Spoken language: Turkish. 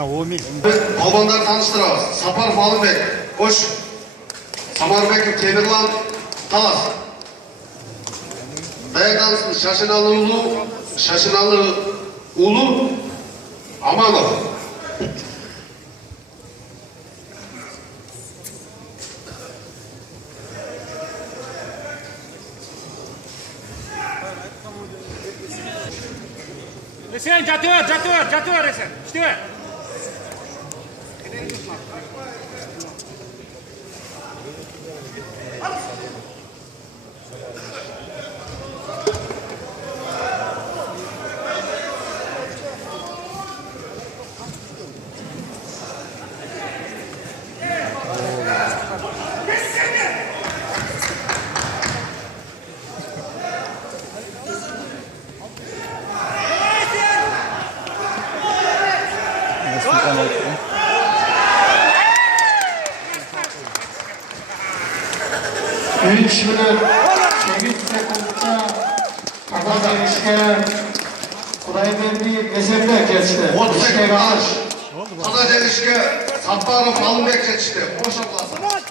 Ana 10 ming. Balbanlar tanıştırabız. Saparov Alınbek, Koş. Samarbekov Temirlan, Talas. Dayadanısın Şaşınalı Ulu, Amanov. Sen jatuh Resen. İşte. Üç minut 8 sekundda Kazanış'a Kurayberdi eserler geçti. 30 sekund alış. Kazanış'a Saparov Alınbek geçti. Boş atlasın.